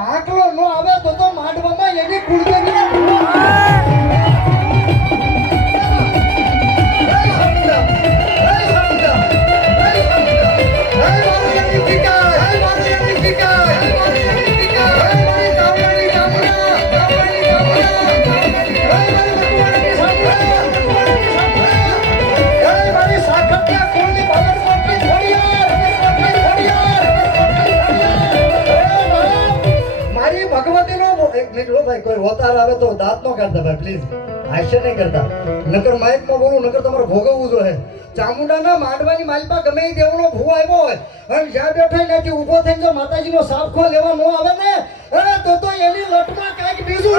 આકલો નો આવે તો માંડવામાં એની કુળદેવી કોઈ હોતાર આવે તો દાંત નો કાઢતા ભાઈ પ્લીઝ હાસ્ય નહીં કરતા નકર માઇક માં બોલું નકર તમારે ભોગવવું જોઈએ ચામુંડાના માંડવાની માલપા ગમે એ દેવનો ભૂ આવ્યો હોય અને જ્યાં બેઠો ત્યાંથી ઊભો થઈને જો માતાજીનો સાફખો લેવા ન આવે ને અરે તો એની લટમાં કાંઈક બીજું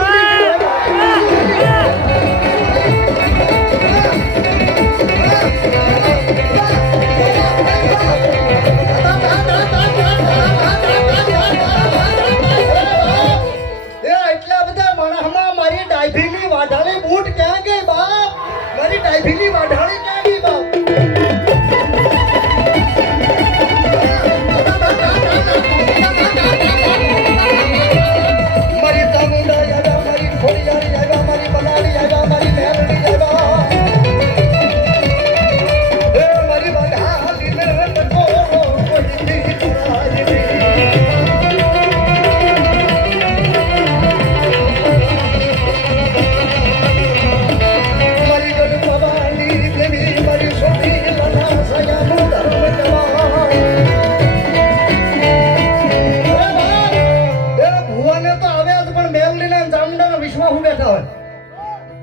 વાઢાળી બૂટ ક્યાં ગઈ બાપ મારી ડાયભીની વાઢાળી ક્યાં ગઈ બાપ મારી ચામુંડા આવ્યા મારી ખોડિયારી આવ્યા મારી બનાડી આવ્યા મારી મેરડી આવ્યા એ મારી વાઢાળી ને નકો કોઈ કરાજી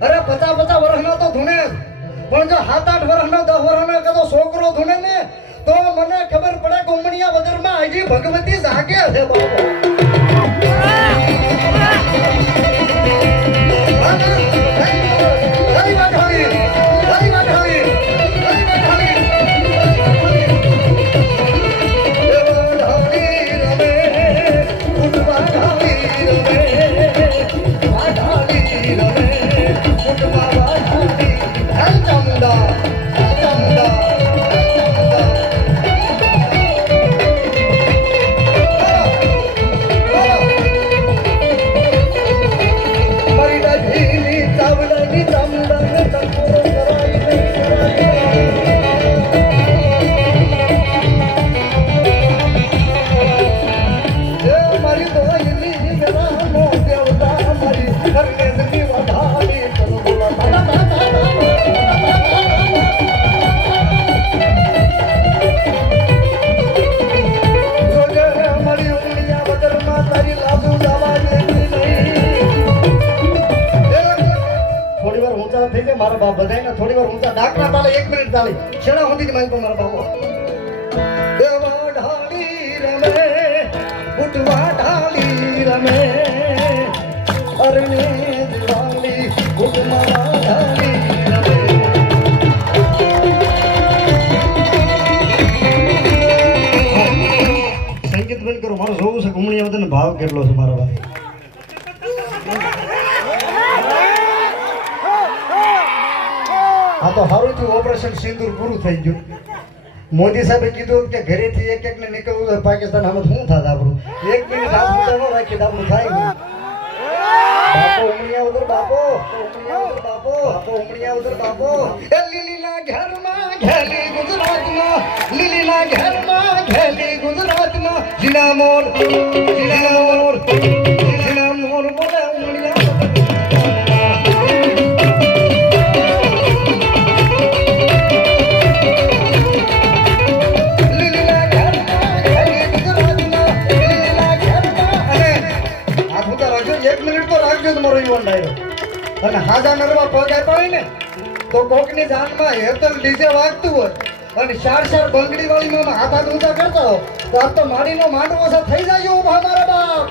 અરે 50 વર્ષનો તો ધૂણે પણ જો 7-8 વર્ષનો 10 વર્ષનો કદો છોકરો ધૂણે ને તો મને ખબર પડે કે ઉમણિયા વદરમાં હજી ભગવતી જાગે છે બાબા મારા બાપ બધાને થોડી વાર ઊંચા ડાકના તાલે 1 મિનિટ તાલે છેડા સુધી મારી પર મારા બાપો દેવા ઢાળી રમે ઉઠવા ઢાળી રમે અરણે દિવાળી ઉઠવા ઢાળી રમે સંગીત બંધ કરો મારો જોવું છે ઘૂમણીયા બધાનો ભાવ કેટલો છે મારા ભાઈ આ તો હારુંથી ઓપરેશન સિંદૂર પૂરું થઈ ગયું મોદી સાહેબે કીધું કે ઘરેથી એક ને નીકળવું હોય પાકિસ્તાન આમાં શું થાત આપણું 1 મિનિટ હાથ ઊંચા ન રાખી આપણું થાય નહીં બાપો ઉમણિયા ઉધર બાપો ઉમણિયા ઉધર બાપો એ લીલીના ઘરમાં ઘેલી ગુજરાતમાં લીલીના ઘરમાં ઘેલી ગુજરાતમાં જીના મોર બોલે ઉમણિયા અને હાજા નરવા પગ આપ્યા હોય ને તો કોકની જાનમાં હેતલ ડીજે વાગતું હોય અને શાર બંગડી વાળી માં હાથ ઊંચા કરતા હો તો આ તો મારીનો માંડવો થઈ જાય ઉભા મારા બાપ